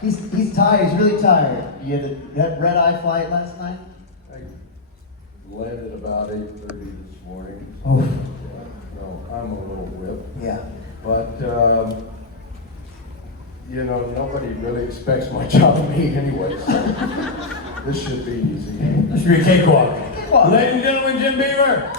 He's tired. He's really tired. You had red eye flight last night? I landed about 8:30 this morning. Oh. No, I'm a little whipped. Yeah. But, nobody really expects much out of me anyway, so this should be easy. This should be a cakewalk. Ladies and gentlemen, Jim Beaver.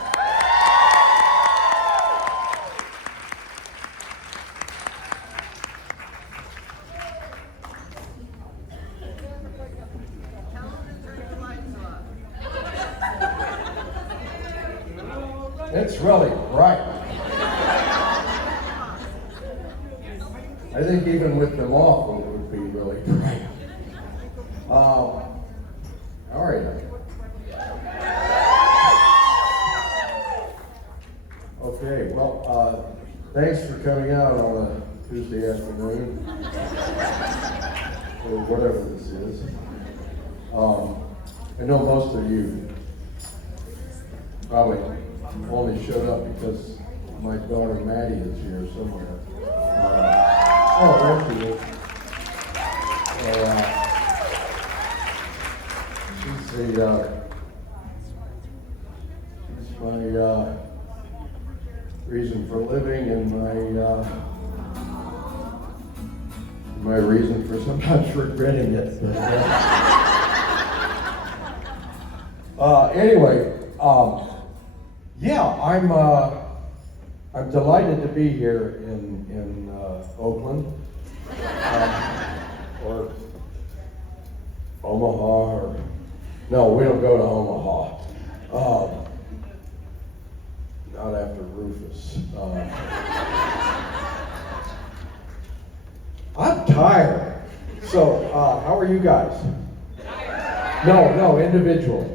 It's really bright. I think even with them off, it would be really bright. How are you? Okay, well, thanks for coming out on a Tuesday afternoon, or whatever this is. I know most of you probably only showed up because my daughter Maddie is here somewhere. Oh, there she is. She's my reason for living and my reason for sometimes regretting it. Anyway, yeah, I'm delighted to be here in Oakland, or Omaha, or no, we don't go to Omaha. Not after Rufus. I'm tired. So, how are you guys? No, individually.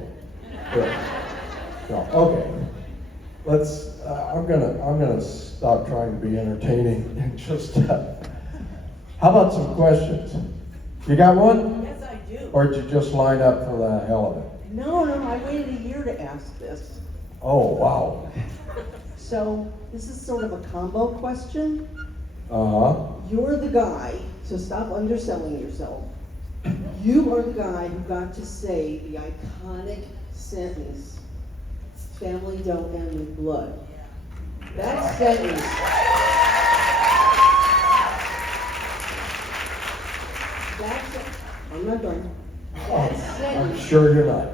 Good. No, okay. Let's. I'm gonna stop trying to be entertaining and just. How about some questions? You got one? Yes, I do. Or did you just line up for the hell of it? No, I waited a year to ask this. Oh, wow. So this is sort of a combo question. Uh-huh. You're the guy, so stop underselling yourself. You are the guy who got to say the iconic sentence, "Family don't end with blood." That sentence. I'm not done. That I'm sentence. sure you're not.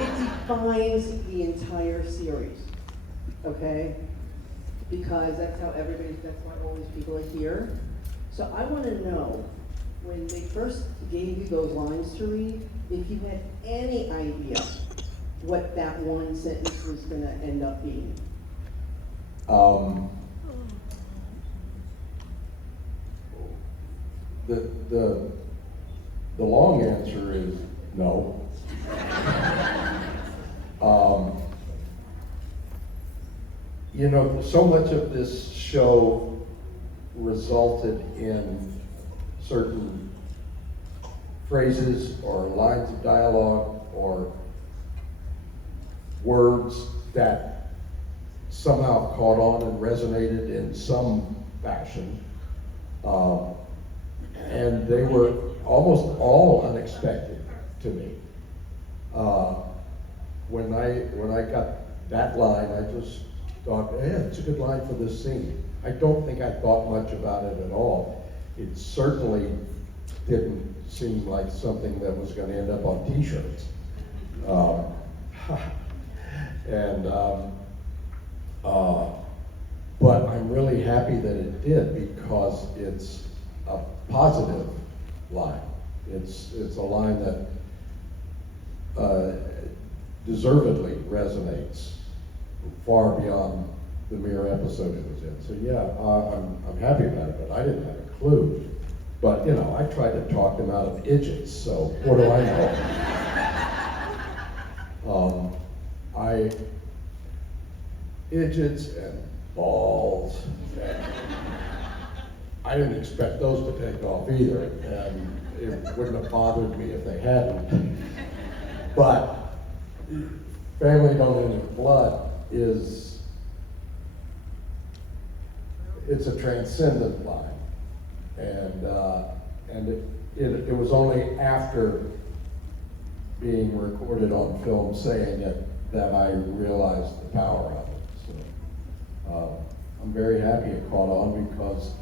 It defines the entire series, okay? Because that's why all these people are here. So I want to know, when they first gave you those lines to read, if you had any idea what that one sentence was going to end up being. The long answer is no. So much of this show resulted in certain phrases or lines of dialogue or words that somehow caught on and resonated in some fashion. And they were almost all unexpected to me. When I got that line, I just thought, it's a good line for this scene. I don't think I thought much about it at all. It certainly didn't seem like something that was going to end up on T-shirts. But I'm really happy that it did, because it's a positive line. It's a line that deservedly resonates far beyond the mere episode it was in. So yeah, I'm happy about it, but I didn't have a clue. But I tried to talk them out of idiots, so what do I know? Idiots and balls. I didn't expect those to take off either, and it wouldn't have bothered me if they hadn't. But family don't end with blood it's a transcendent line, and And it was only after being recorded on film saying it that I realized the power of it. So I'm very happy it caught on because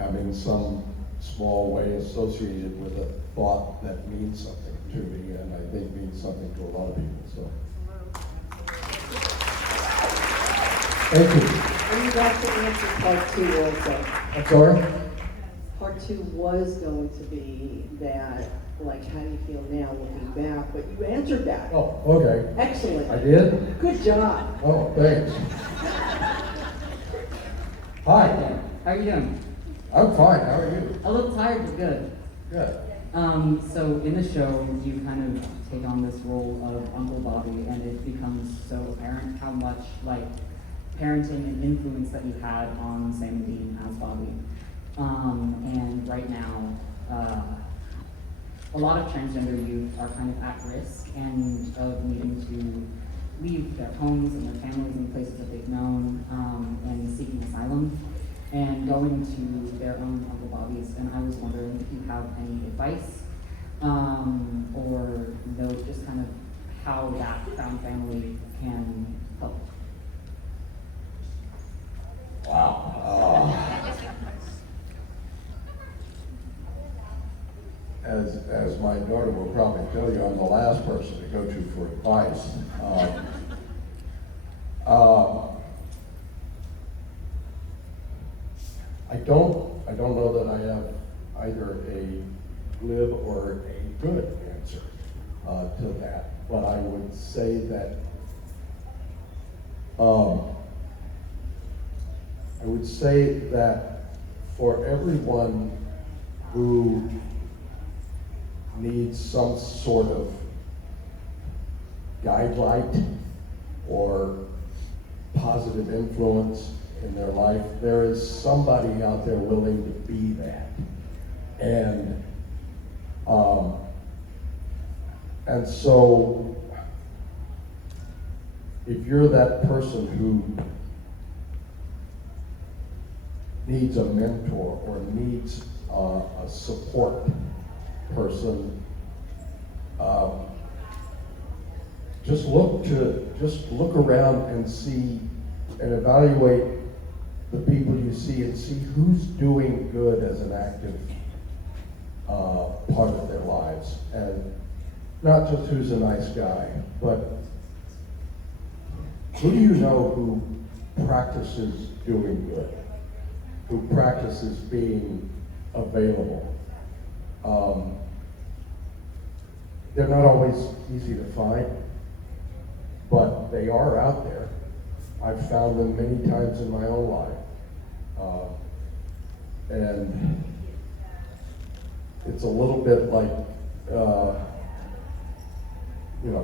I'm in some small way associated with a thought that means something to me, and I think means something to a lot of people. So thank you. And you got to answer part two also. I'm sorry? Part two was going to be that, like, how do you feel now looking back? But you answered that. Oh, okay. Excellent. I did? Good job. Oh, thanks. Hi. How are you doing? I'm fine. How are you? A little tired, but good. Good. So in the show, you kind of take on this role of Uncle Bobby, and it becomes so apparent how much like parenting and influence that you had on Sam and Dean as Bobby. And right now, a lot of transgender youth are kind of at risk and of needing to leave their homes and their families and places that they've known, and seeking asylum and going to their own Uncle Bobbies. And I was wondering if you have any advice, or know just kind of how that found family can help. Wow. As my daughter will probably tell you, I'm the last person to go to for advice. I don't know that I have either a glib or a good answer to that, but I would say that for everyone who needs some sort of guidelight or positive influence in their life, there is somebody out there willing to be that. And so if you're that person who needs a mentor or needs a support person, just look around and see and evaluate the people you see and see who's doing good as an active part of their lives, and not just who's a nice guy, but who do you know who practices doing good, who practices being available. They're not always easy to find, but they are out there. I've found them many times in my own life. And it's a little bit like,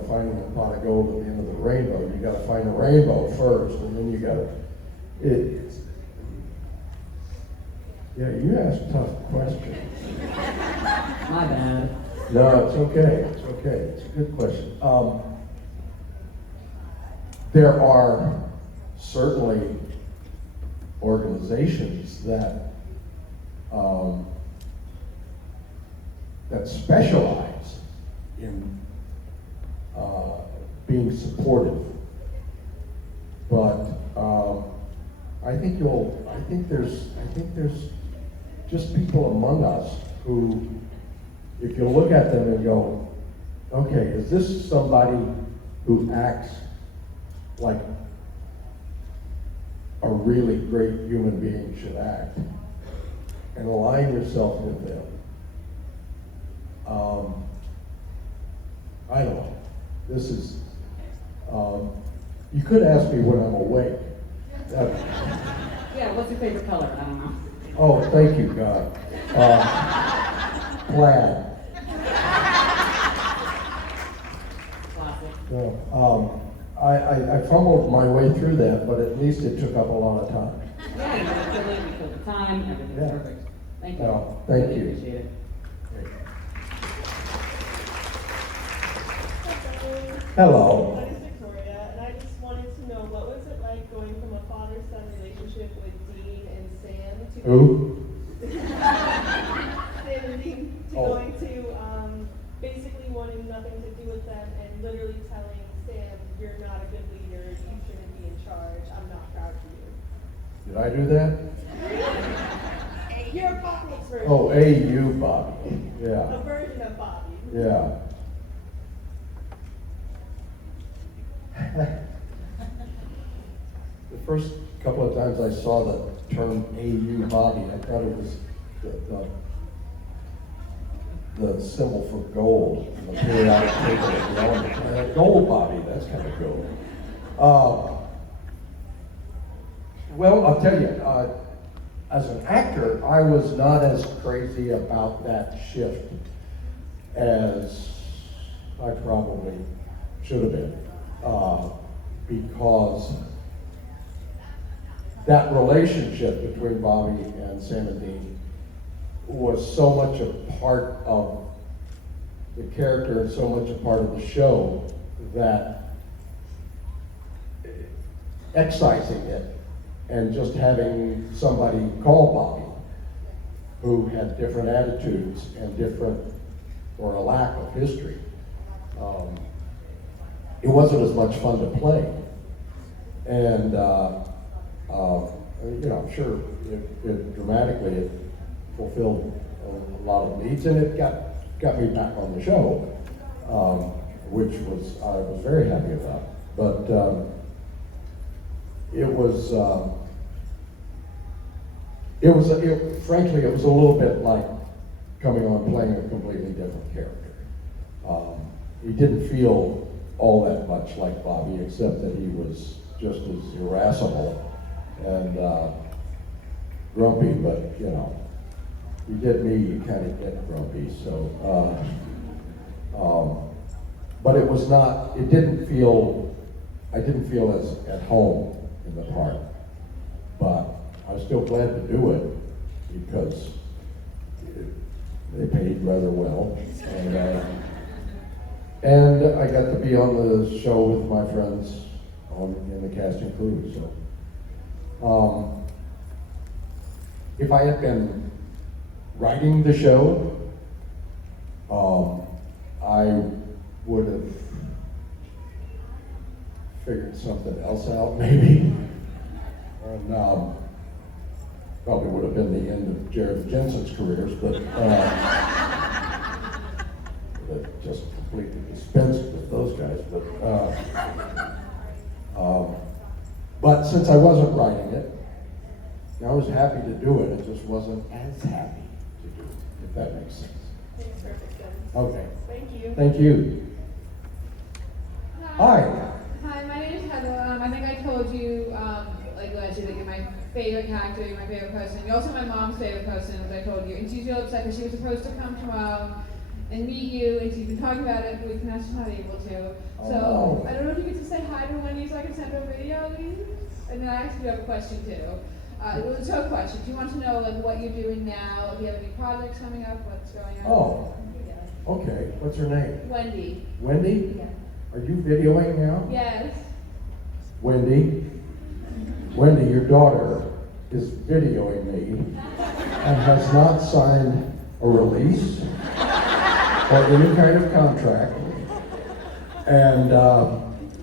finding a pot of gold at the end of the rainbow. You gotta find a rainbow first, and then you gotta, you ask tough questions. My bad. No, it's okay, it's okay, it's a good question. There are certainly organizations that specialize in being supportive, but I think there's just people among us who, if you look at them and go, okay, is this somebody who acts like a really great human being should act, and align yourself with them? I don't know. This is, you could ask me when I'm awake. Yeah, what's your favorite color? I don't know. Oh, thank you, God. Plaid. Classic. No, I fumbled my way through that, but at least it took up a lot of time. Yeah, you got to we killed the time, everything's Yeah. perfect. Thank you. No, thank Really you. appreciate it. Hello. My name is Victoria, and I just wanted to know, what was it like going from a father-son relationship with Dean and Sam to Who? Sam and Dean Oh. going to basically wanting nothing to do with them and literally telling Sam, you're not a good leader, you shouldn't be in charge, I'm not proud of you. Did I do that? You're a Bobby's version. Oh, A.U. Bobby. A Yeah, version of Bobby. yeah. The first couple of times I saw the term A.U. Bobby, I thought it was the symbol for gold in the periodic table of the element. Gold Bobby, that's kind of cool. Well, I'll tell you, as an actor, I was not as crazy about that shift as I probably should have been, because that relationship between Bobby and Sam and Dean was so much a part of the character and so much a part of the show that excising it and just having somebody call Bobby who had different attitudes and different, or a lack of history, it wasn't as much fun to play. And you know, I'm sure it dramatically it fulfilled a lot of needs, and it got me back on the show, which I was very happy about. But frankly, it was a little bit like coming on playing a completely different character. He didn't feel all that much like Bobby, except that he was just as irascible and grumpy, but you know, you get me, you kind of get grumpy, so, but it was not, I didn't feel as at home in the part, but I was still glad to do it because they paid rather well, and I got to be on the show with my friends in the cast and crew, so. If I had been writing the show, I would have figured something else out, maybe. And probably would have been the end of Jared and Jensen's careers, but that just completely dispensed with those guys. But since I wasn't writing it, I was happy to do it. I just wasn't as happy to do it, if that makes sense. Makes perfect sense. Okay. Thank you. Thank you. Hi. Hi, my name is Heather. I think I told you, like last year, that you're my favorite character, you're my favorite person. You're also my mom's favorite person, as I told you. And she's real upset because she was supposed to come tomorrow and meet you, and she's been talking about it, but we're not able to. So, Oh. I don't know if you get to say hi to Wendy so I can send her a video, please? And then I actually have a question too. It was a tough question. Do you want to know like what you're doing now? If you have any projects coming up, what's going on? Oh. Yeah. Okay. What's her name? Wendy. Wendy? Yeah. Are you videoing now? Yes. Wendy, your daughter is videoing me and has not signed a release or any kind of contract. And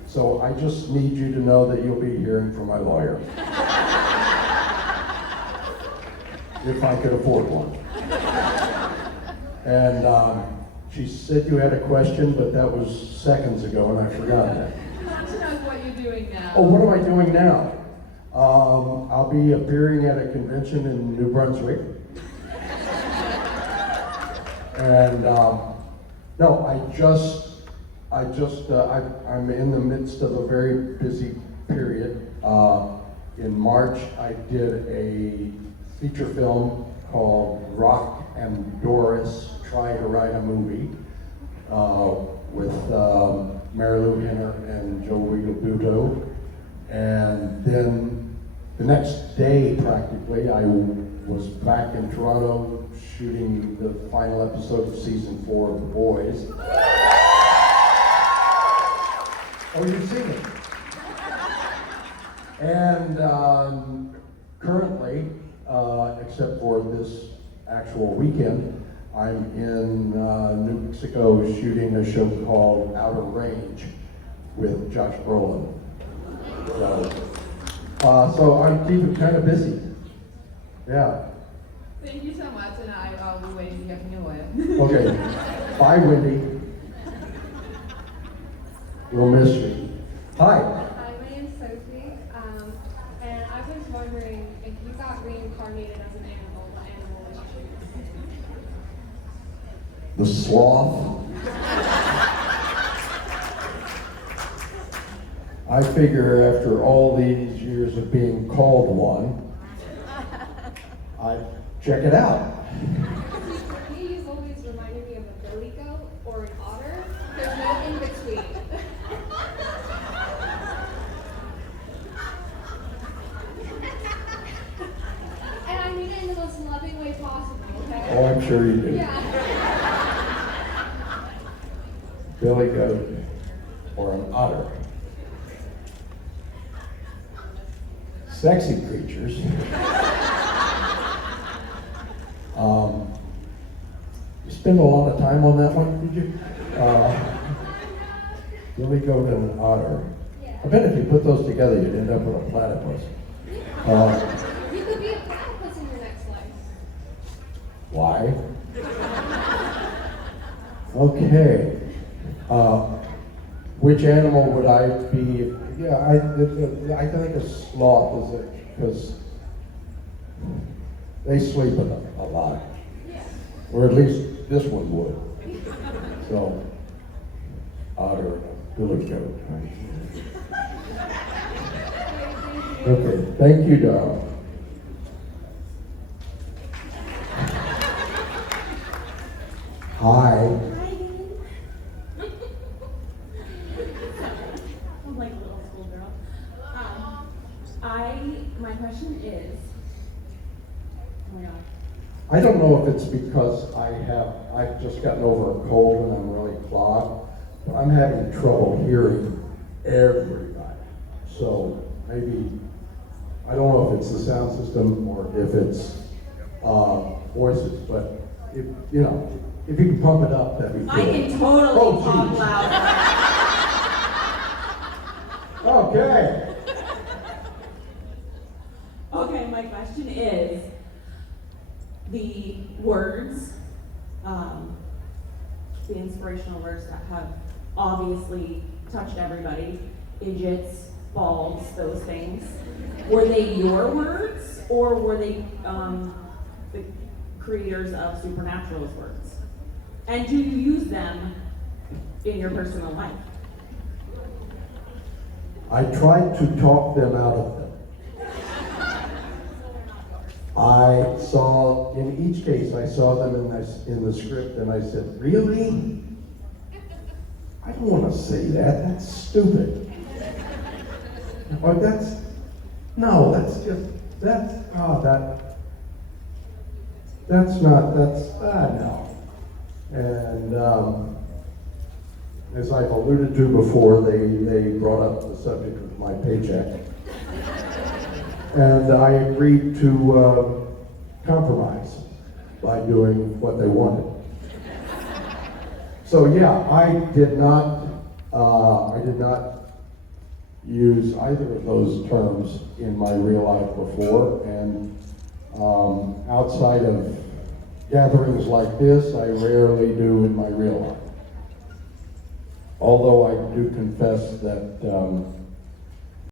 so I just need you to know that you'll be hearing from my lawyer. If I could afford one. And she said you had a question, but that was seconds ago and I forgot that. I want to know what you're doing now. Oh, what am I doing now? I'll be appearing at a convention in New Brunswick. And no, I'm in the midst of a very busy period. In March, I did a feature film called Rock and Doris Try to Write a Movie with Mary Lou Henner and Joe Rigobuto. And then the next day, practically, I was back in Toronto shooting the final episode of season 4 of The Boys. Oh, you've seen it. And currently, except for this actual weekend, I'm in New Mexico shooting a show called Outer Range with Josh Brolin. So I'm keeping kind of busy. Yeah. Thank you so much, and I'll be waiting to hear from you later. Okay. Bye, Wendy. We'll miss you. Hi. Hi, my name's Sophie, and I was wondering if you got reincarnated as an animal, what animal would you choose? The sloth. I figure after all these years of being called one, I'd check it out. You've always reminded me of a billy goat or an otter. There's no in between. And I mean it in the most loving way possible, okay? Oh, I'm sure you do. Yeah. Billy goat or an otter. Sexy creatures. You spend a lot of time on that one, did you? Billy goat and an otter. Yeah. I bet if you put those together, you'd end up with a platypus. You could be a platypus in your next life. Why? Okay. Which animal would I be? Yeah, I think a sloth is it, because they sleep a lot. Yeah. Or at least this one would. So, otter, billy goat. Okay, thank you, darling. Hi. I'm like a little schoolgirl. My question is, oh my god. I don't know if it's because I've just gotten over a cold and I'm really clogged, but I'm having trouble hearing everybody. So maybe, I don't know if it's the sound system or if it's voices, but if you can pump it up, that'd be good. I can totally Oh, talk geez. loud. Okay. Okay, my question is, the words, the inspirational words that have obviously touched everybody, idiots, balls, those things, were they your words or were they the creators of Supernatural's words? And do you use them in your personal life? I tried to talk them out of them. I saw, in each case, I saw them in the script and I said, really? I don't want to say that, that's stupid. Or that's not, no. And as I've alluded to before, they brought up the subject of my paycheck. And I agreed to compromise by doing what they wanted. So yeah, I did not use either of those terms in my real life before, and outside of gatherings like this, I rarely do in my real life. Although I do confess that